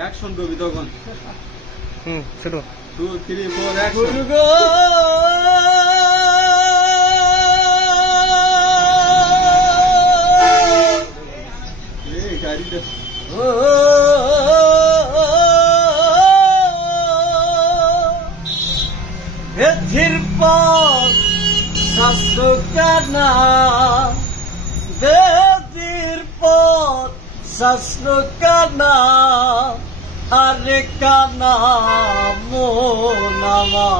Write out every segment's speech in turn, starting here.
Action করবি তখন। শুরু। 2 3 4 অ্যাকশন। এই গাড়িটা বেধির পথ শাস্ত্রকানা, বেধির পথ শাস্ত্রকানা, আরে কানা মোনামা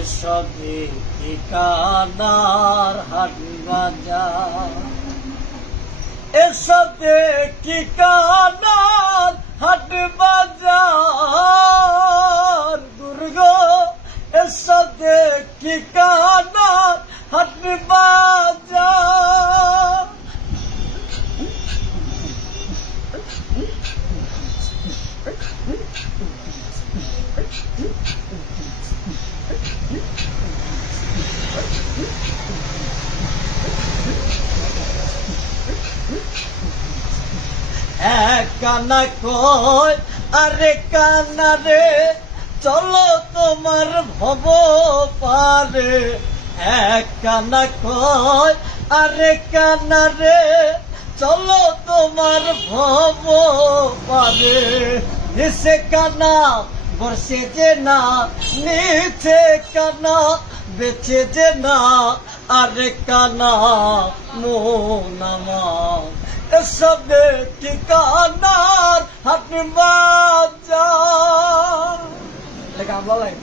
এসবে ঠিকানার হাট বাজার, এসবে ঠিকানার হাট বাজার, দুর্গ এসবে ঠিকানার হাট বাজার। এক কানা কয় আরে কানা রে, চলো তোমার ভব পারে। এক কানা কয় আরে কানা রে, চলো তোমার ভব পারে। নিচে কানা বর্ষে যে না, নিচে কানা বেঁচে যে না, আরে কানা মোনামা এসবে ঠিকানার হাট বাজার। লেখা বলাই